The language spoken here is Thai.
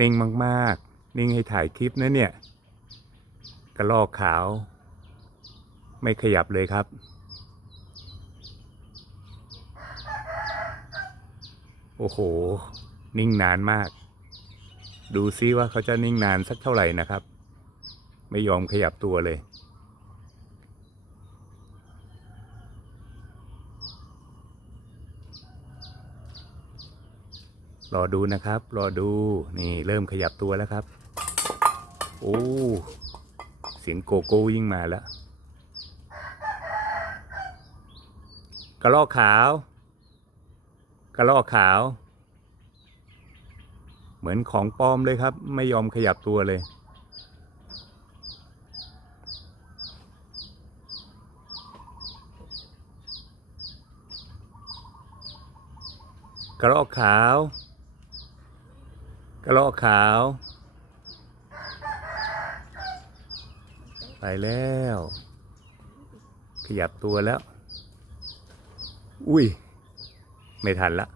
นิ่งมากๆ นิ่งให้ถ่ายคลิปนะเนี่ย กระลอกขาว ไม่ขยับเลยครับ โอ้โห นิ่งนานมาก ดูซิว่าเขาจะนิ่งนานสักเท่าไหร่นะครับ ไม่ยอมขยับตัวเลย รอดูนะครับ รอดูนี่เริ่มขยับตัวแล้วครับ โอ้เสียงโกโก้ยิ่งมาแล้วกระลอกขาว กระลอกขาว เหมือนของปลอมเลยครับ ไม่ยอมขยับตัวเลยกระรอกขาว กระรอกขาว ไปแล้ว ขยับตัวแล้ว อุ้ย ไม่ทันละ